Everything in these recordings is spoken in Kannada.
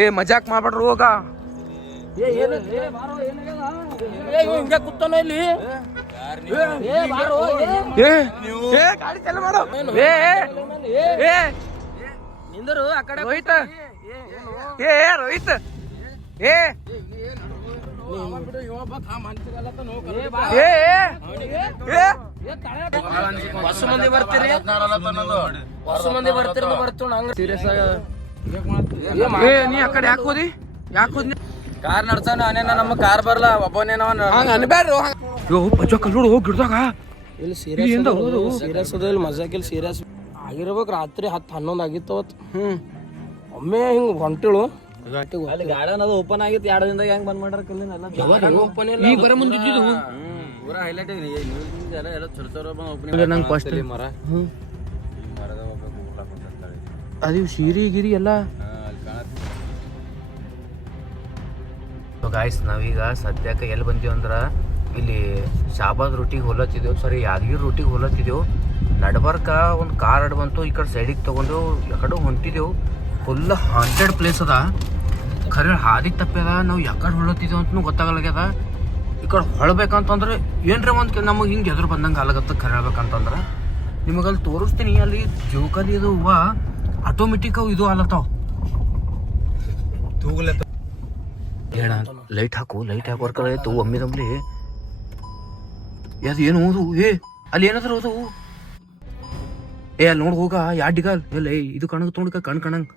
ಏ ಮಜಾಕ್ ಮಾಡ್ಬೇಡ್ರಿ ಹೋಗ. ಹಿಂಗೆ ಕೂತಾನ ಇಲ್ಲಿ. ಗಾಡಿ ಚಾಲು ಮಾಡು. ನಿಂದರು ಆ ಕಡೆ ರೋಹಿತ್ ರೋಹಿತ್ ಹೊಸ ಮಂದಿ ಬರ್ತೀರಿ ಸೀರಿಯಸ್ ನೀ ಆ ಕಡೆ ಯಾಕೆ ಹೋದಿ ಕಾರ್ ನಡ್ಸಾನ ಅನೇನ ನಮ್ಮ ಕಾರ್ ಬರ್ಲ ಒಬ್ಬನೇನವ ಅನ್ಬ್ಯಾಡ್ರಿ ಪಜ್ಜ ಕಲ್ಲೋಡು ಹೋಗಿ ಗಿಡ್ದಾಗ ಇಲ್ಲಿ ಸೀರಿಯಸ್ ಅದ ಇಲ್ಲಿ ಮಜಾಕಿಲ್ ಸೀರಿಯಸ್ ಆಗಿರ್ಬೇಕು ರಾತ್ರಿ 10-11 ಆಗಿತ್ತು ಅವತ್ತು. ಒಮ್ಮೆ ಹಿಂಗ್ ಹೊಂಟಿಳು ಅಲ್ಲಿ ಗಾರ್ಡನ್ ಅದು ಓಪನ್ ಆಗಿತ್ತು 2 ದಿನದಾಗ ಹೆಂಗ್ ಬಂದ್ ಮಾಡ್ಯಾರ ಓಪನ್ ಇಲ್ಲ ಈಗ ಬರ ಮುಂದೆ ಪೂರಾ ಹೈಲೈಟ್ ಎಲ್ಲ ಚಲೋ ಓಪನಿಂಗ್ ನಂಗೆ ಫಸ್ಟ್ ಮರ ಅದು ಸೀರಿ ಗಿರಿ ಎಲ್ಲ. ಗಾಯ್ಸ್ ನಾವೀಗ ಸದ್ಯಕ್ಕೆ ಎಲ್ಲಿ ಬಂದೀವಿ ಅಂದ್ರೆ ಇಲ್ಲಿ ಶಾಬಾದ್ ರೂಟಿಗೆ ಹೋಲತ್ತಿದ್ದೆವು, ಸಾರಿ ಯಾದಗಿರಿ ರೂಟಿಗೆ ಹೋಲತ್ತಿದ್ದೆವು. ನಡ್ಬರ್ಕ ಒಂದು ಕಾರ್ ಅಡ್ ಬಂತು, ಈ ಕಡೆ ಸೈಡಿಗೆ ತೊಗೊಂಡು ಯಾಕಡೆ ಹೊಂಟಿದ್ದೆವು. ಫುಲ್ ಹಾಂಟೆಡ್ ಪ್ಲೇಸ್ ಅದ, ಖರೆ ಹಾದಿ ತಪ್ಪ್ಯದ. ನಾವು ಯಾಕಡೆ ಹೊಳತ್ತಿದ್ದೇವೆ ಅಂತನೂ ಗೊತ್ತಾಗಲ್ಲಾಗ್ಯದ. ಈ ಕಡೆ ಹೊಳ್ಬೇಕಂತಂದ್ರೆ ಏನ್ರ ಒಂದು ನಮಗೆ ಹಿಂಗೆ ಎದುರು ಬಂದಂಗೆ ಆಲಾಗತ್ತ. ಖರೆ ಹೇಳ್ಬೇಕಂತಂದ್ರೆ ನಿಮಗಲ್ಲಿ ತೋರಿಸ್ತೀನಿ. ಅಲ್ಲಿ ಜೋಕಾಲಿ ಅದು ಹೂವ ಆಟೋಮೆಟಿಕ್ ಅವು ಇದು ಆಲತ್ತಾವ. ಹೇಳ ಲೈಟ್ ಹಾಕು, ಲೈಟ್ ಹಾಕೋರ್ಕರ ಆಯ್ತು ಒಮ್ಮೆ ತಮ್ಮಲಿ. ಅದು ಏನು ಓದು ಅಲ್ಲಿ ಏನಾದ್ರು ಓದು ಅಲ್ಲಿ ನೋಡ್ ಹೋಗ ಯಾಡಿಗಲ್ ಎಲ್ಲ ಇದು ಕಣಗ್ ತೊಗೊಂಡ್ಕ ಕಣಂಗ್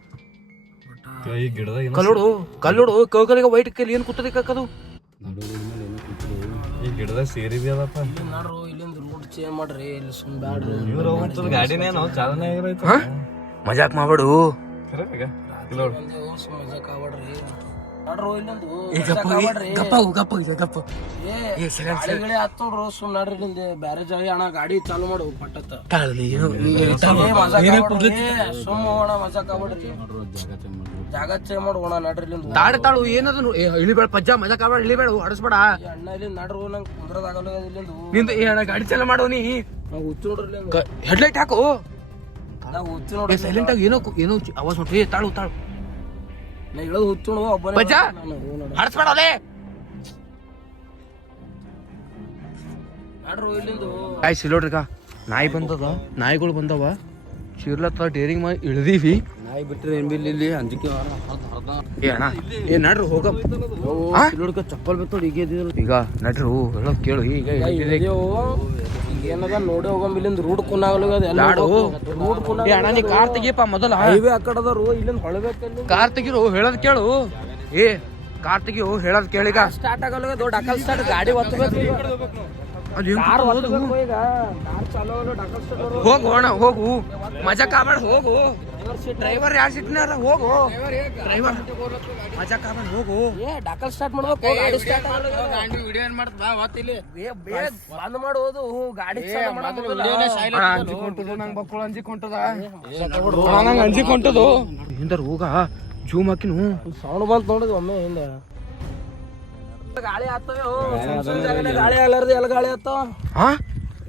ಕಲ್ಲೋಡು ಕಲ್ಲೋಡು ಕೈಗೆ ವೈಟ್ ಕೈಲಿ ಏನ್ ಕೂತದೆ ಕಕ್ಕದು ಈ ಗಿಡದಾಗ ಸೇರಿದೆ ಅದಪ್ಪ. ನೋಡ್ರು ಇಲ್ಲಿಂದ ರೂಟ್ ಚೇಂಜ್ ಮಾಡ್ರಿ, ಇಲ್ಲಿ ಸುಮ್ ಬ್ಯಾಡ್ರಿ. ಗಾಡಿನೇ ನಾವು ಚಾಲನೆ ಆಗಿರೈತೆ. ಮಜಾಕ್ ಮಾಡ್ಬೇಡು. ಮಜಾಕ್ ಆಗ್ಬೇಡ್ರಿ. ನೋಡ್ರು ಇಲ್ಲಿಂದು ಹತ್ತೋಡ್ರು ಸುಮ್ ನಡ್ರಿ ಇಲ್ಲಿಂದ ಬ್ಯಾರೆ ಜಾಗ ಅಣ್ಣ ಗಾಡಿ ಚಾಲು ಮಾಡು ಪಟ್ಟತ್ತ ಸುಮ್ ಹೋಗೋಣ. ಮಜಾಕ್ ಆಗ್ಬೇಡ್ರಿ, ಜಾಗ ಚೇಂಜ್ ಮಾಡೋಣ. ನಡ್ರಿ ಇಲ್ಲಿಂದ ತಾಳೆ ತಾಳು ಏನದು ಇಳಿಬೇಡ ಪಜ್ಜ, ಮಜಾಕ್ ಆಗ್ಬೇಡ, ಇಳಿಬೇಡ, ಹಡಸ್ಬೇಡ ಅಣ್ಣ. ಇಲ್ಲಿಂದ ನಡ್ರು ನಂಗೆ ಕುಂದ್ರದಾಗಲ್ಲ. ಇಲ್ಲಿಂದ ನಿಂದ ಗಾಡಿ ಚಾಲ ಮಾಡೋ ನೀ. ನಾವು ಹುಚ್ಚು ನೋಡ್ರಿ ಇಲ್ಲಿಂದ ಹೆಡ್ಲೈಟ್ ಹಾಕು. ನಾವು ಹುಚ್ಚು ನೋಡ್ರಿ ಸೈಲೆಂಟ್ ಆಗಿ ಏನೋ ಏನೋ ಆವಾಜ್ ನೋಡ್ರಿ. ತಾಳು ತಾಳು ನಾ ಹೇಳೋದು ಹುಚ್ಚು ನೋಡು ಒಬ್ಬ ಪಜ್ಜ ಹಡಸ್ಬೇಡ. ಅದೇ ನಡ್ರು ಇಲ್ಲಿಂದ ಆಯ್ತು ಸಿಲೋಡ್ರಿಗ ನಾಯಿ ಬಂದದ, ನಾಯಿಗಳು ಬಂದವ. ಶಿರ್ಲತ್ತ ಡೇರಿಂಗ್ ಮಾಡಿ ಇಳ್ದೀವಿ. ನಾಯಿ ಬಿಟ್ರೆ ಏನ್ ಬಿಲ್ ಇಲ್ಲಿ ಅಂಜಿಕೆ ಏ ಅಣ್ಣ ಏ ನಡ್ರಿ ಹೋಗ. ಸಿಲೋಡ್ಕ ಚಪ್ಪಲ್ ಬಿತ್ತು ಈಗ ಈಗ ನಡ್ರಿ ಹೇಳೋದ್ ಕೇಳು. ಈಗ ಏನದ ನೋಡಿ ಹೋಗಂಬ. ಇಲ್ಲಿಂದ ರೂಡ್ ಕುನಾಗಲ್ಲ ರೂಡ್ ಕುನ. ಅಣ್ಣ ನೀ ಕಾರ್ ತೆಗಿಯಪ್ಪ ಮೊದಲ. ಹೈವೇ ಆ ಕಡೆ ಅದಾರು, ಇಲ್ಲಿಂದ ಹೊಳಬೇಕಲ್ಲಿ. ಕಾರ್ ತೆಗಿರು ಹೇಳೋದ್ ಕೇಳು. ಏ ಕಾರ್ ತೆಗಿರು ಹೇಳೋದ್ ಕೇಳಿಗ. ಸ್ಟಾರ್ಟ್ ಆಗಲ್ಲ ದೊಡ್ಡ ಡಕಲ್ ಸ್ಟಾರ್ಟ್ ಗಾಡಿ ಒತ್ತಬೇಕು. ಹೋಗು ಅಣ್ಣ ಹೋಗು, ಮಜಾಕ್ ಆಗ್ಬೇಡ ಹೋಗು. ಡ್ರೈವರ್ ಯಾರು ಸಿಟ್ನಾರ ಹೋಗು. ಡ್ರೈವರ್ ಮಜಾಕ್ ಆಗ್ಬೇಡ ಹೋಗು. ಡಕಲ್ ಸ್ಟಾರ್ಟ್ ಮಾಡ್ಬೇಕು. ಗಾಡಿ ಸ್ಟಾರ್ಟ್ ಆಗಲ್ಲ. ಗಾಡಿ ವಿಡಿಯೋ ಏನ್ ಮಾಡ್ತ ಬಾ ಹೊತ್ತಿಲ್ಲಿ ಬಂದ್ ಮಾಡೋದು ಗಾಡಿ ಅಂಜಿಕೊಂಟದು. ನಂಗೆ ಬಕ್ಕಳು ಅಂಜಿಕೊಂಟದ, ನಂಗೆ ಅಂಜಿಕೊಂಟದು. ಹಿಂದರ್ ಹೋಗ ಜೂಮ್ ಹಾಕಿನು ಸೌಂಡ್ ಬಂತ ನೋಡಿದ್ ಒಮ್ಮೆ. ಹಿಂದ ಗಾಳಿ ಆಗ್ತವೆ, ಗಾಳಿ ಆಗ್ಲಾರ್ದು ಎಲ್ಲ ಗಾಳಿ ಆಗ್ತಾವ.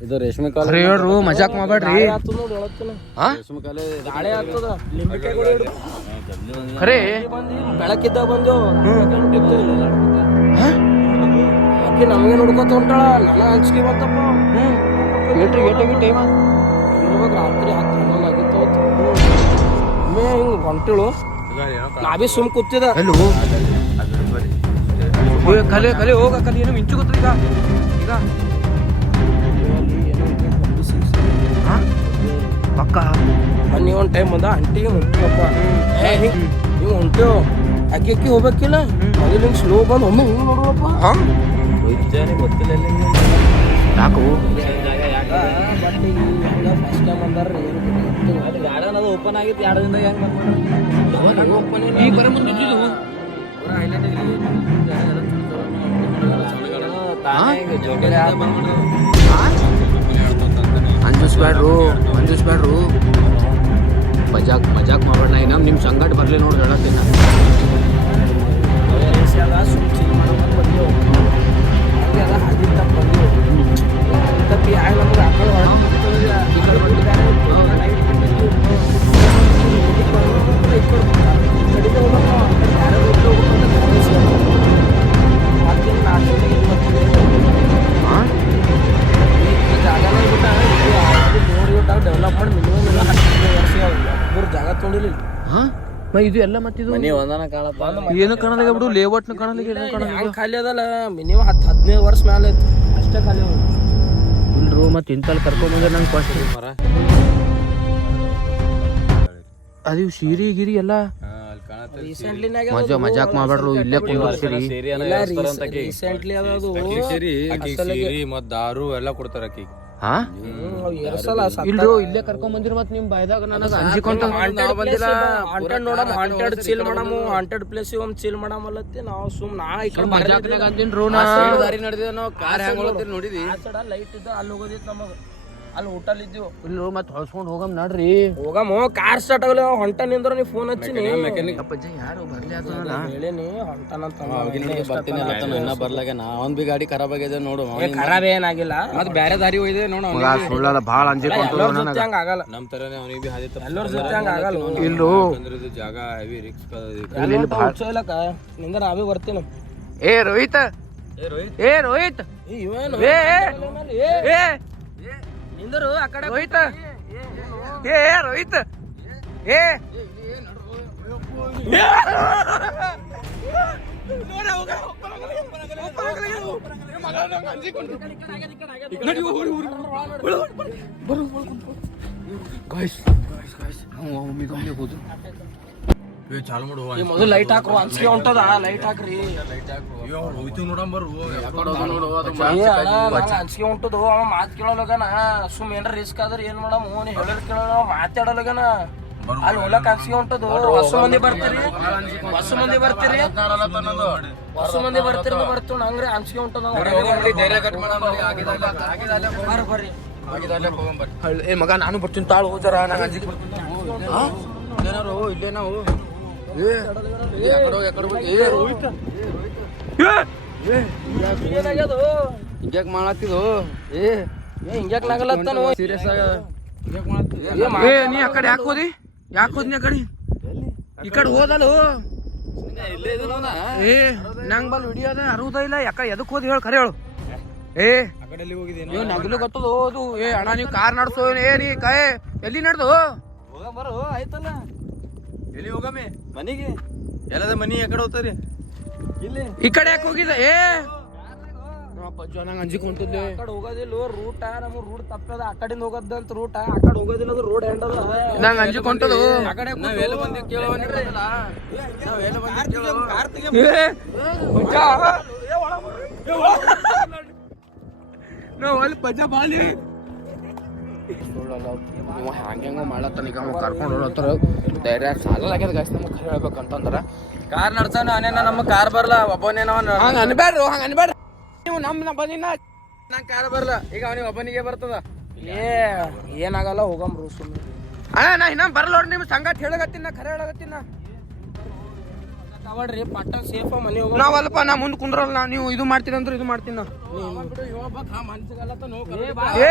ಇದು ರೇಷ್ಮೆ ಕಾಲ ಹೇಳ್ರು, ಮಜಾಕ್ ಮಾಡ್ಬೇಡ್ರಿ. ಗಾಳಿ ಆಗ್ತದ. ಲಿಂಬಿಕಾಯಿಗಳು ಖರೆ ಬೆಳಕಿದ್ದಾಗ ಬಂದು ಅಕ್ಕಿ ನಮಗೆ ನೋಡ್ಕೊತ ಹೊಂಟಾಳ. ನನ್ನ ಹಂಚಿಕೆ ಬಂತಪ್ಪ. ಟೈಮ್ ಇರ್ಬೇಕು ರಾತ್ರಿ 10-11 ಆಗಿತ್ತು. ಒಮ್ಮೆ ಹಿಂಗ್ ಹೊಂಟಿಳು, ನಾ ಬಿ ಸುಮ್ ಕೂತಿದ. ಕಲೆ ಕಲೆ ಹೋಗ ಕಲೆ. ಏನು ಮಿಂಚು ಗೊತ್ತ ಈಗ ಈಗ ಪಕ್ಕ ಬನ್ನಿ ಒಂದು ಟೈಮ್ ಬಂದ ಅಂಟಿಗೆ ಹೊಂಟಿವಪ್ಪ. ಹಿಂಗೆ ಹೊಂಟೇವು ಅಕ್ಕಿ ಅಕ್ಕಿ ಹೋಗ್ಬೇಕಿಲ್ಲ. ಅದು ಹಿಂಗೆ ಸ್ಲೋ ಬಂದು ಒಮ್ಮೆ ಹಿಂಗೆ ನೋಡುವಪ್ಪ. ಗೊತ್ತಿಲ್ಲ ಯಾಕು ಬಟ್ ಈಗ ಫಸ್ಟ್ ಟೈಮ್ ಅಂದಾರ ಗಾರ್ಡನ್ ಅದು ಓಪನ್ ಆಗಿತ್ತು 2 ದಿನದಾಗ ಹೆಂಗೆ ಬಂದ್ ಓಪನ್ ಇಲ್ಲ. ಈಗ ಬರೋ ಮುಂದೆ ಅಂಜಿಸ್ಬ್ಯಾಡ್ರು ಅಂಜಿಸ್ಬ್ಯಾಡ್ರು. ಮಜಾಕ್ ಮಜಾಕ್ ಮಾಡೋಣ. ಇನ್ನೊಮ್ಮೆ ನಿಮ್ಮ ಸಂಗಟ ಬರಲಿ ನೋಡಿ ಹೇಳತ್ತೀನಿ. ತಪ್ಪಿ ಆಗ ನಮ್ಗೆ ಆ ಕಡೆ ಇದು ಎಲ್ಲ ಮತ್ತಿದು ಮನಿ ಒಂದನ ಕಾಣಪ್ಪ ಏನು ಕಾಣಲ್ಲ ಬಿಡು ಲೇಔಟ್ನ ಕಾಣಲ್ಲ ಏನು ಕಾಣಲ್ಲ ಹ್ಯಾಂಗ ಖಾಲಿ ಅದಲ್ಲ ಮಿನಿಮಮ್ 10-15 ವರ್ಷ ಮ್ಯಾಲೆ ಐತಿ ಅಷ್ಟೇ ಖಾಲಿ ಅವ ಇಲ್ರು ಮತ್ತೆ ಇಂತಲ್ಲಿ ಕರ್ಕೊಂಬಂದ್ರೆ ನಂಗೆ ಫಸ್ಟ್ ಮರ ಅದು ಸೀರಿ ಗಿರಿ ಎಲ್ಲ ರೀಸೆಂಟ್ಲಿ ಮಜಾಕ್ ಮಾಡ್ಬೇಡ್ರು ಇಲ್ಲೇ ಕುಂದ್ರಿಸಿರಿ ರೀಸೆಂಟ್ಲಿ ಅದದು ಮತ್ ದಾರು ಎಲ್ಲ ಕೊಡ್ತಾರ ಆಕಿ ಹಾ ಎರಸಲ ಇಲ್ರು ಇಲ್ಲೇ ಕರ್ಕೊಂಡ್ ಬಂದಿರ ಮತ್ ನಿಮ್ ಬಾಯ್ದಾಗ ನನಗ ಅಂಜಿಕೊಂತ ಹಾಂಟೆಡ್ ನೋಡಮ್ ಹಾಂಟೆಡ್ ಚಿಲ್ ಮಾಡಮ್ ಹಾಂಟೆಡ್ ಪ್ಲೇಸ್ ಚಿಲ್ ಮಾಡಮ್ ಅಲ್ಲತ್ತಿ ನಾವು ನಾ ಈ ಕಡೆ ಮಜಾಕ್ನಾಗ ಅಂದಿನ್ರು ನಾ ದಾರಿ ನಡೆದಿದೆ ನಾವು ಕಾರ್ ಹೆಂಗ್ ಹೋಗ್ತೀರಿ ನೋಡಿದಿ ಲೈಟ್ ಇದ್ದ ಅಲ್ಲಿ ಹೋಗೋದಿತ್ತು ನಮಗ ಅಲ್ಲಿ ಹೋಟೆಲ್ ಇದ್ದೀವಿ ಇಲ್ರು ಮತ್ ಹೊಳ್ಸ್ಕೊಂಡ್ ಹೋಗಮ್ ನಡ್ರಿ ಹೋಗಮ್ಮ ಕಾರ್ ಸ್ಟಾರ್ಟ್ ಆಗಲ್ಲ ಹೊಂಟ ನಿಂದ್ರ ನೀ ಫೋನ್ ಹಚ್ಚಿನಿ ಅಪ್ಪಾಜಿ ಯಾರು ಬರ್ಲಿ ಹೇಳೇನಿ ಹೊಂಟನಂತ ಬರ್ತೀನಿ ಇನ್ನ ಬರ್ಲಾಗ ನಾ ಒಂದ್ ಬಿ ಗಾಡಿ ಖರಾಬ್ ಆಗಿದೆ ನೋಡು ಖರಾಬ್ ಏನಾಗಿಲ್ಲ ಮತ್ ಬ್ಯಾರೆ ದಾರಿ ಹೋಯ್ದೆ ನೋಡು ಸುಳ್ಳಲ್ಲ ಭಾಳ ಅಂಜಿಕೊಂತ ಎಲ್ಲರ ಜೊತೆ ಹಂಗ ಆಗಲ್ಲ ನಮ್ ತರನೇ ಅವನಿಗೆ ಬಿ ಹಾದಿ ಎಲ್ಲರ ಜೊತೆ ಹಂಗ ಆಗಲ್ಲ ಇಲ್ರು ಇದು ಜಾಗ ಹೆವಿ ರಿಸ್ಕ್ ಇಲ್ಲಕ ನಿಂದ್ರ ನಾವೇ ಬರ್ತೀನಿ ಏ ರೋಹಿತ್ ಏ ರೋಹಿತ್ ಇವೇನು ಏ ಏ ನಿಂದರು ಆ ಕಡೆ ರೋಹಿತ್ ಏ ರೋಹಿತ್ ಏ ಚಾಲು ಮಾಡು ಮೊದಲು ಲೈಟ್ ಹಾಕುವ ಅನ್ಸಿಗೆ ಹೊಂಟದ ಲೈಟ್ ಹಾಕ್ರಿ ಹೋಯ್ತು ನೋಡಂಬರು ಅನ್ಸಿಗೆ ಹೊಂಟದು ಅವ ಮಾತ್ ಕೇಳೋಲಗನ ಸುಮ್ ಏನ್ರ ರಿಸ್ಕ್ ಆದ್ರೆ ಏನ್ ಮಾಡಮ್ ನೀ ಹೇಳೋದ್ ಕೇಳೋ ಮಾತಾಡೋಲಗನ ಅಲ್ಲಿ ಹೊಲಕ್ ಅನ್ಸಿಗೆ ಹೊಂಟದು ಹೊಸ ಮಂದಿ ಬರ್ತೀರಿ ಹೊಸ ಮಂದಿ ಬರ್ತೀರಿ ಹೊಸ ಮಂದಿ ಬರ್ತೀರಿ ಬರ್ತೀವಿ ಹಂಗ್ರಿ ಅನ್ಸಿಗೆ ಹೊಂಟದ ಬರ್ರಿ ಏ ಮಗ ನಾನು ಬರ್ತೀನಿ ತಾಳು ಹೋದಾರ ನಂಗೆ ಅಂಜಿಕ್ ಇಲ್ಲೇನಾರು ಇಲ್ಲೇ ನಾವು ಹಿಂಗ್ಯಾಕ್ ಮಾಡತ್ತಿದ್ದು ಹಿಂಗ್ಯಾಕ್ ನಾಗಲತ್ತಾನು ಸೀರಿಯಸ್ ಆಗ ನೀ ಆ ಕಡೆ ಯಾಕೆ ಹೋದಿ ನೀ ಆ ಕಡೆ ಈ ಕಡೆ ಹೋದಲ್ಲ ಏ ನಂಗ್ ಬಲ್ ವಿಡಿಯೋ ಅದ ಅರುವುದ ಇಲ್ಲ ಯಾಕ ಎದಕ್ ಹೋದಿ ಹೇಳು ಖರೆ ಹೇಳು ಏ ನೀವು ನಗಲು ಗೊತ್ತದು ಹೋದು ಏ ಅಣ್ಣ ನೀವು ಕಾರ್ ನಡ್ಸೋ ಏ ನೀ ಕಾಯ್ ಎಲ್ಲಿ ನಡ್ದು ಬರೋ ಆಯ್ತಲ್ಲ ಎಲ್ಲಿ ಹೋಗಮ್ಮಿ ಮನಿಗೆ ಎಲ್ಲದ ಮನಿ ಯಾಕಡೆ ಹೋಗ್ತಾರಿ ಇಲ್ಲಿ ಈ ಕಡೆ ಯಾಕೆ ಹೋಗಿದ ಏ ನಂಗೆ ಅಂಜಿಕೊಂತಿದ್ದೆ ಆ ಕಡೆ ಹೋಗೋದಿಲ್ಲ ರೂಟ ನಮ್ಗೆ ರೂಟ್ ತಪ್ಪದ ಆ ಕಡೆಯಿಂದ ಹೋಗೋದಂತ ರೂಟ ಆ ಕಡೆ ಹೋಗೋದಿಲ್ಲ ಅದು ರೋಡ್ ಹೆಂಡದ ನಂಗೆ ಅಂಜಿಕೊಂಟದು ನಾವೆಲ್ಲ ಬಂದಿ ಕೇಳೋ ನಾವು ಅಲ್ಲಿ ಪಜ್ಜ ಬಾಲಿ ನೀವು ಹ್ಯಾಂಗ ಮಾಡತ್ತಾನ ಈಗ ಕರ್ಕೊಂಡು ಹೋಗ್ತಾರ ಧೈರ್ಯ ಸಾಲಾಗ್ಯದ ಗಾಯ್ಸ್ ನಮಗೆ ಖರೆ ಹೇಳ್ಬೇಕಂತಂದ್ರ ಕಾರ್ ನಡ್ಸಾನ ಅವನೇನ ನಮ್ಮ ಕಾರ್ ಬರಲ್ಲ ಒಬ್ಬನೇನೋ ಹಂಗ ಅನ್ಬೇಡ್ರಿ ಹಂಗ ಅನ್ಬೇಡ್ರಿ ನೀವು ನಮ್ಮ ಬಂದಿನ ನಂಗೆ ಕಾರ್ ಬರಲ್ಲ ಈಗ ಅವನಿಗೆ ಒಬ್ಬನಿಗೆ ಬರ್ತದ ಏನಾಗಲ್ಲ ಹೋಗಮ್ರು ಸುಮ್ಮನೆ ಅಣ್ಣ ನಾ ಇನ್ನ ಬರಲ್ಲ ನೋಡ್ರಿ ನಿಮ್ಮ ಸಂಗಟ್ ಹೇಳಗತ್ತೀನ ಖರೆ ಹೇಳಗತ್ತೀನ ತಗೊಳ್ರಿ ಪಟ್ಟ ಸೇಫ್ ಮನೆ ಹೋಗ ನಾವಲ್ಪ ನಾ ಮುಂದೆ ಕುಂದ್ರಲ್ಲ ನೀವು ಇದು ಮಾಡ್ತೀರಿ ಅಂದ್ರೆ ಇದು ಮಾಡ್ತೀನಿ ನಾ ಏ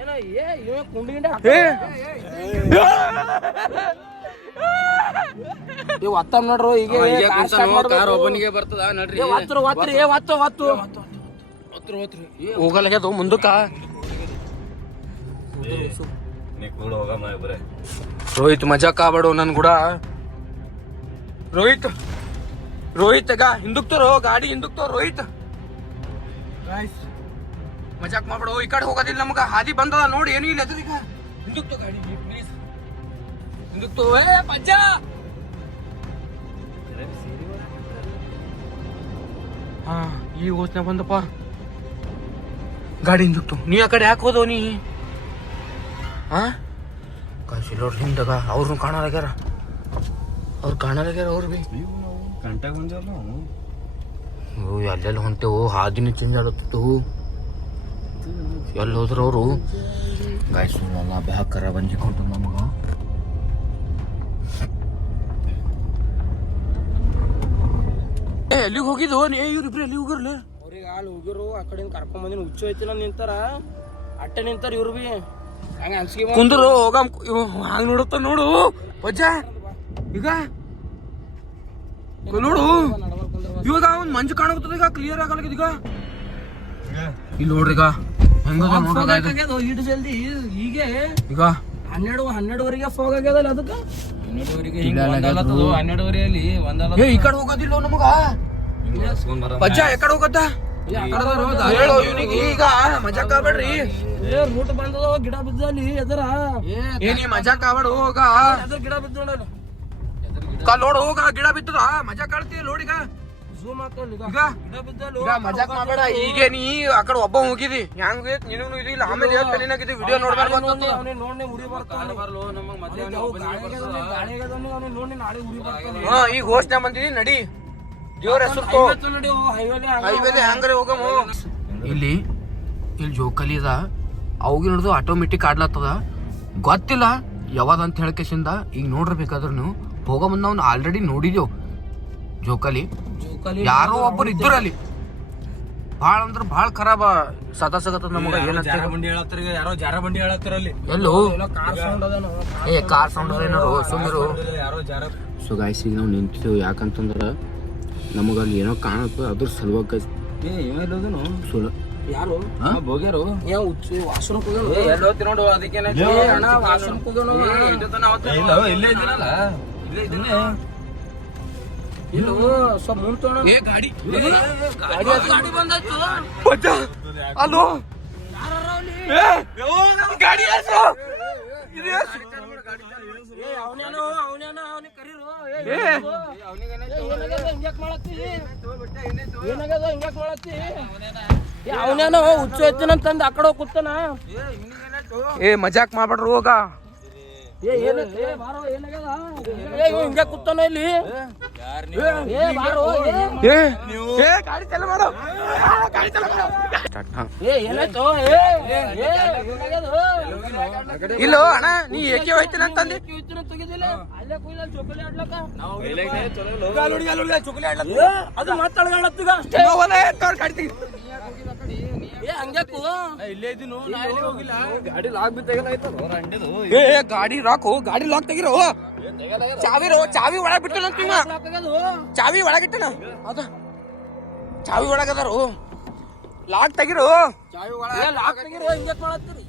ಏನೋ ಇವ ಕುಂಡಿಗಿಂಡ ಒತ್ತಮ್ ನೋಡ್ರು ಈಗ ಕಾರ್ ಒಬ್ಬನಿಗೆ ಬರ್ತದ ನಡ್ರಿ ಹೋಗಲಾಗ್ಯದು ಮುಂದಕ್ಕ ರೋಹಿತ್ ಮಜಾಕ್ ಆಬೇಡು ನನ್ ಕೂಡ ರೋಹಿತ್ ಹಿಂದಕ್ ತೋರೋ ಗಾಡಿ ಹಿಂದಕ್ ತೋರ್ ರೋಹಿತ್ ಮಜಾಕ್ ಮಾಡ್ಬೇಡು ಈ ಕಡೆ ಹೋಗೋದಿಲ್ಲ ನಮಗ ಹಾದಿ ಬಂದದ ನೋಡಿ ಏನು ಇಲ್ಲ ಈಗ ಹಿಂದಕ್ ತೋ ಗಾಡಿ ಪ್ಲೀಸ್ ಹಿಂದಕ್ ತೋ ಏ ಪಜ್ಜ ಹಾ ಈ ಯೋಚನೆ ಬಂದಪ್ಪ ಗಾಡಿ ಹಿಂದಕ್ ತೋ ನೀ ಆ ಕಡೆ ಯಾಕೆ ಹೋದವ್ ನೀ ಹಾ ಕಳ್ಸಿಲ್ಲೋರ್ ಹಿಂದಾಗ ಅವ್ರನ್ನ ಕಾಣಲಾಗ್ಯಾರ ಅವ್ರು ಬಿ ಗಂಟೆ ಮುಂಜಾನೆ ಎಲ್ಲೆಲ್ಲ ಹೊಂಟೆವು ಹಾದಿನ ಚೇಂಜ್ ಆಲತ್ತಿತ್ತು ಎಲ್ಲಿ ಹೋದ್ರು ಅವರು ಗಾಯ್ಸಲ್ಲ ಬ್ಯಾಕರ ಬಂಜಿಕೊಂಡು ನಮಗ ಎಲ್ಲಿಗೆ ಹೋಗಿದ್ದು ಇವ್ರಿಬ್ರು ಎಲ್ಲಿ ಹೋಗಿರ್ಲಿ ಅವ್ರಿಗೆ ಅಲ್ಲಿ ಹೋಗಿರು ಆ ಕಡೆಯಿಂದ ಕರ್ಕೊಂಡ್ ಬಂದಿನ ಹುಚ್ಚು ಐತಿನ ನಿಂತಾರ ಅಟ್ಟೆ ನಿಂತಾರ ಇವ್ರು ಬಿ ಹಂಗ ಅನ್ಸಿಗೆ ಕುಂದ್ರು ಹೋಗ ಹಂಗ ನೋಡುತ್ತ ನೋಡು ವಜ್ಜ ಈಗ ನೋಡು ಇವಾಗ ಅವ್ನ್ ಮಂಜು ಕಾಣಕತ್ತದ ಈಗ ಕ್ಲಿಯರ್ ಆಗಲ್ಲ ಈಗ ಇಲ್ಲಿ ನೋಡ್ರಿ ಈಗ ಹೆಂಗದ ನೋಡೋದ ಇಟ್ಟು ಜಲ್ದಿ ಹೀಗೆ ಈಗ 12:30ವರೆಗೆ ಫಾಗ್ ಆಗ್ಯದಲ್ಲ ಅದಕ್ಕೆ 12:30 ಏ ಈ ಕಡೆ ಹೋಗೋದಿಲ್ಲ ನಮಗ ಪಜ್ಜ ಎಕಡೆ ಹೋಗತ್ತ ಹೇಳು ಇವ್ನಿಗೆ ಈಗ ಮಜಾಕ್ ಆಗ್ಬೇಡ್ರಿ ರೂಟ್ ಬಂದದ ಗಿಡ ಬಿದ್ದಲ್ಲಿ ಎದರ ಏನಿ ಮಜಾಕ್ ಆಗ್ಬೇಡ ಹೋಗ ಎದರ ಗಿಡ ಬಿದ್ದ ನೋಡ ನೋಡು ಹೋಗ ಗಿಡ ಬಿತ್ತದ ಮಜಾಕ್ ಆಡ್ತಿ ನೋಡಿಗ ಝೂಮ್ ಹಾಕಲ್ಲ ಈಗ ಈಗ ಗಿಡ ಬಿದ್ದಲ್ಲಿ ಈಗ ಮಜಾಕ್ ಮಾಡ್ಬೇಡ ಈಗ ನೀ ಆ ಕಡೆ ಒಬ್ಬ ಹೋಗಿದಿ ಹೆಂಗ್ ನೀನು ಇದಿಲ್ಲ ಆಮೇಲೆ ತಲೆನಾಗಿದ್ದಿ ವಿಡಿಯೋ ನೋಡ್ಬಾರ್ದು ಅಂತ ಅವನಿಗೆ ನೋಡಿ ಉರಿ ಬರ್ತಾನೆ ನೋಡಿ ನಾಳೆ ಉರಿ ಬರ್ತಾನೆ ಹಾ ಈಗ ಹೋಸ್ಟ್ನ ಬಂದಿದಿ ನಡಿ ದೇವ್ರ ಹೆಸರು ನಡಿ ಹೈವೇಲಿ ಹಂಗಾರೆ ಹೋಗಮು ಇಲ್ಲಿ ಜೋಕಲಿ ಅದ ಅವಾಗ ನೋಡ್ದು ಆಟೋಮೆಟಿಕ್ ಆಡ್ಲತ್ತದ ಗೊತ್ತಿಲ್ಲ ಯಾವ್ದಂತ ಹೇಳಕೇಶಿಂದ ಈಗ ನೋಡಿರ್ಬೇಕಾದ್ರೂ ನೀವು ಹೋಗೋ ಮುಂದೆ ಅವ್ನು ಆಲ್ರೆಡಿ ನೋಡಿದೇವ್ ಜೋಕಾಲಿ ಯಾರೋ ಒಬ್ಬರು ಇದ್ರು ಅಲ್ಲಿ ಭಾಳ ಅಂದ್ರ ಭಾಳ ಖರಾಬ ಸಗತ್ತದ ನಮಗ ಯಾರೋ ಜಾರ ಬಂಡಿ ಹೇಳತ್ತಾರ ಅಲ್ಲಿ ಎಲ್ಲೋ ಕಾರ್ ಸೌಂಡ್ ಅದ ಏ ಕಾರ್ ಸೌಂಡ್ ಏನಾರು ಸುಮ್ಮಿರು ಯಾರೋ ಜಾರ ಸೊ ಗಾಯ್ಸ್ ಈಗ ನಾವು ನಿಂತಿದ್ದೇವೆ ಯಾಕಂತಂದ್ರ ನಮಗ ಅಲ್ಲಿ ಏನೋ ಕಾಣತ್ತ ಅದ್ರ ಸಲುವಾಗಿ ಸುಳ್ಳು ಯಾರು ಹೋಗ್ಯಾರು ವಾಶ್ರೂಮ್ ಎಲ್ಲೋತಿ ನೋಡು ಅದಕ್ಕೆ ಇಲ್ಲೇ ಇದ್ದೀನಲ್ಲ ಇಲ್ಲೇ ಇದ್ದೀನಿ ಇಲ್ಲ ಸ್ವಲ್ಪ ಮುಂತೋಣ ಗಾಡಿ ಗಾಡಿ ಬಂದಾಯ್ತು ಅಲ್ಲೋ ಗಾಡಿ ಅವನೇನೋ ಅವನಿಗೆ ಕರೀರು ಹಿಂಗ್ಯಾಕ್ ಮಾಡತ್ತಿ ಏನಾಗ್ಯದ ಹಿಂಗ್ಯಾಕ್ ಮಾಡತ್ತಿ ಅವನೇನೋ ಹುಚ್ಚು ಎತ್ತಿನಂತಂದು ಆ ಕಡೆ ಹೋಗಿ ಕೂತಾನ ಏ ಮಜಾಕ್ ಮಾಡ್ಬೇಡ್ರಿ ಹೋಗ ಹಿಂಗೆ ಕೂತಾನ ಇಲ್ಲಿ ಗಾಡಿ ಚಾಲು ಮಾಡು ಗಾಡಿ ಚಾಲು ಮಾಡು ಏನಾಯ್ತು ಇಲ್ಲೋ ಅಣ್ಣ ನೀ ಏಕೆ ಹೋಯ್ತೀನಿ ಅಂತಂದಿ ಅಲ್ಲೇ ಕುಯ್ದ ಚೊಕಲಿ ಆಡ್ಲಕ್ಕ ಅದು ಮಾತಾಡ್ಗಳತ್ತೀಗ ಹಂಗ್ಯಾಕು ಇಲ್ಲೇ ಇದ್ದೀನು ಹೋಗಿಲ್ಲ ಗಾಡಿ ಲಾಕ್ ಬಿದ್ದಾಗಲಾಯ್ತು ಏ ಗಾಡಿ ರಾಕು ಗಾಡಿ ಲಾಕ್ ತೆಗಿರೋ ಚಾವಿ ಒಳಗ್ ಬಿಟ್ಟನ ಚಾವಿ ಒಳಗಿಟ್ಟನ ಅದ ಚಾವಿ ಒಳಗದಾರು ಲಾಕ್ ತೆಗಿರೋ ಲಾಕ್ ತೆಗಿರೋ ಹಿಂಗ್ಯಾಕ್ ಮಾಡತ್ತೀರಿ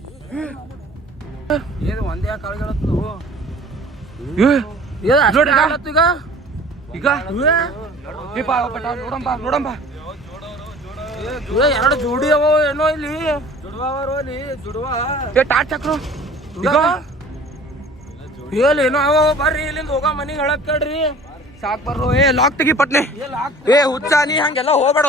ಏನು ಒಂದೇ ಕಾಳುಗಳತ್ತು ಈಗ ನೋಡಂಬ ಎರಡು ಜೋಡಿ ಅವ ಏನೋ ಇಲ್ಲಿ ಟಾರ್ಚ್ ಹಾಕ್ರು ಈಗ ಏನೋ ಅವ ಬರ್ರಿ ಇಲ್ಲಿಂದ ಹೋಗ ಮನಿಗೆ ಹೇಳಕ್ ಕೇಳ್ರಿ ಸಾಕ್ ಬರ್ರೋ ಏ ಲಾಕ್ ತೆಗಿ ಪಟ್ನೆ ಏ ಹುಚ್ಚ ನೀ ಹಂಗೆಲ್ಲ ಹೋಗ್ಬೇಡ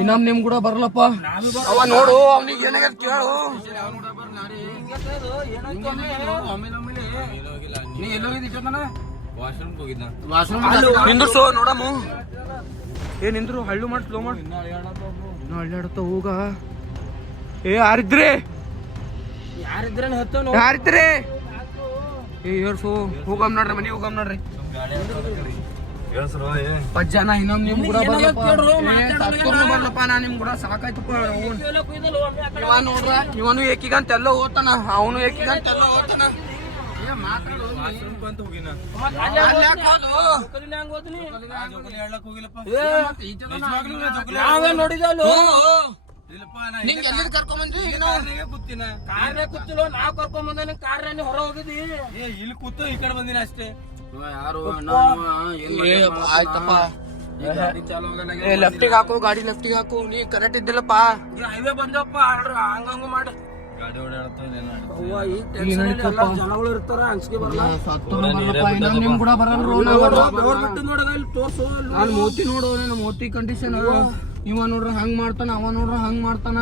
ಇನ್ನೊಮ್ಮೆ ನಿಮ್ ಕೂಡ ಬರ್ಲಪ್ಪ ಅವ ನೋಡು ಅವ್ನಿಗೆ ಏನಾಗ ಕೇಳು ನೀ ಎಲ್ಲೋಗಿದ್ದ ವಾಶ್ರೂಮ್ ಹೋಗಿದ್ದ ನಿಂದ್ರಸೋ ನೋಡಮ್ಮ ಏ ನಿಂದ್ರು ಹಳ್ಳು ಮಾಡಿ ಸ್ಲೋ ಮಾಡಿ ಇನ್ನು ಹಳ್ಳಾಡತ್ತ ಹೋಗ ಏ ಯಾರಿದ್ರಿ ಯಾರಿದ್ರೇನು ಹತ್ತೋ ಯಾರಿದ್ರಿ ಏ ಏರ್ಸು ಹೋಗಮ್ ನೋಡ್ರಿ ಮನೆಗೆ ಹೋಗಮ್ ನೋಡ್ರಿ ಪಜ್ಜನ ಇನ್ನೊಮ್ಮೆ ನಿಮ್ ಕೂಡ ಬರ್ಲಪ್ಪ ನಾ ನಿಮ್ ಕೂಡ ಸಾಕಾಯ್ತಪ್ಪ ಇವ ನೋಡ್ರ ಇವನು ಏಕಿಗಂತ ಎಲ್ಲ ಓದ್ತಾನ ಅವನು ಏಕಿಗಂತ ಎಲ್ಲ ಓದ್ತಾನ ನಾವೇ ನೋಡಿದಲ್ಲ ನಿಂಗೆ ಎಲ್ಲಿ ಕರ್ಕೊಂಬಂದ್ರಿ ಕಾರ್ನೇ ಕೂತಿಲ್ಲ ನಾವ್ ಕರ್ಕೊಂಬಂದ ಕಾರ್ನೇ ಹೊರ ಹೋಗಿದ್ವಿ ಇಲ್ಲಿ ಕೂತು ಈ ಕಡೆ ಬಂದಿನ ಅಷ್ಟೇ ಆಯ್ತಪ್ಪ ಲೆಫ್ಟಿಗೆ ಹಾಕು ಗಾಡಿ ಲೆಫ್ಟಿಗೆ ಹಾಕು ನೀ ಕರೆಕ್ಟ್ ಇದ್ದಿಲ್ಲಪ್ಪ ಹೈವೇ ಬಂದಪ್ಪ ಹಂಗಂಗ ಮಾಡ ಗಾಡಿ ಜನಗಳು ಇರ್ತಾರ ಅನ್ಸಿಕೆ ಬರಲ್ಲ ನಿಮ್ ಕೂಡ ಬರಲ್ರು ಬಿಟ್ಟು ನೋಡದ ಇಲ್ಲಿ ತೋರ್ಸು ನಾನ್ ಮೋತಿ ನೋಡು ನನ್ನ ಮೋತಿ ಕಂಡೀಷನ್ ಇವ ನೋಡ್ರ ಹಂಗ್ ಮಾಡ್ತಾನ ಅವ ನೋಡ್ರ ಹಂಗ್ ಮಾಡ್ತಾನ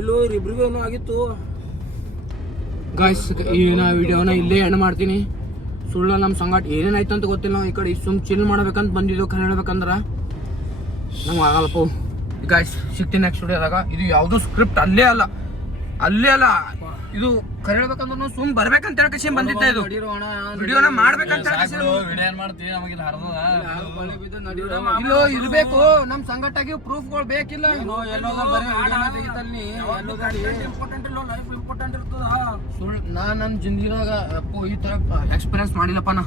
ಇಲ್ಲೋ ಇಬ್ರಿಗೂ ಏನೋ ಆಗಿತ್ತು ಗಾಯ್ಸ್ ಈ ನಾ ವಿಡಿಯೋನ ಇಲ್ಲೇ ಎಂಡ್ ಮಾಡ್ತೀನಿ ಸುಳ್ಳ ನಮ್ಮ ಸಂಗಾಟ ಏನೇನಾಯ್ತು ಅಂತ ಗೊತ್ತಿಲ್ಲ ನಾವು ಈ ಕಡೆ ಸುಮ್ ಚಿಲ್ ಮಾಡ್ಬೇಕಂತ ಬಂದಿದ್ದು ಖರೆ ಹೇಳ್ಬೇಕಂದ್ರ ನಂಗೆ ಆಗಲ್ಲಪ್ಪ ಗಾಯ್ಸ್ ಸಿಗ್ತೀನಿ ನೆಕ್ಸ್ಟ್ ವಿಡಿಯೋದಾಗ ಇದು ಯಾವ್ದು ಸ್ಕ್ರಿಪ್ಟ್ ಅಲ್ಲೇ ಅಲ್ಲ ಇದು ಖರೆ ಹೇಳ್ಬೇಕಂದ್ರೆ ಸುಮ್ ಬರ್ಬೇಕಂತ ಹೇಳಕೇಶಿ ಬಂದಿದ್ದೆ ಇದು ವಿಡಿಯೋನ ಮಾಡ್ಬೇಕಂತ ಇಲ್ಲೋ ಇರ್ಬೇಕು ನಮ್ ಸಂಘಟನೆಗೆ ಪ್ರೂಫ್ಗಳು ಬೇಕಿಲ್ಲ ಸುಳ್ಳು ನಾ ನನ್ನ ಜಿಂದಗಿದಾಗ ಈ ತರ ಎಕ್ಸ್ಪೀರಿಯನ್ಸ್ ಮಾಡಿಲ್ಲಪ್ಪ ನಾ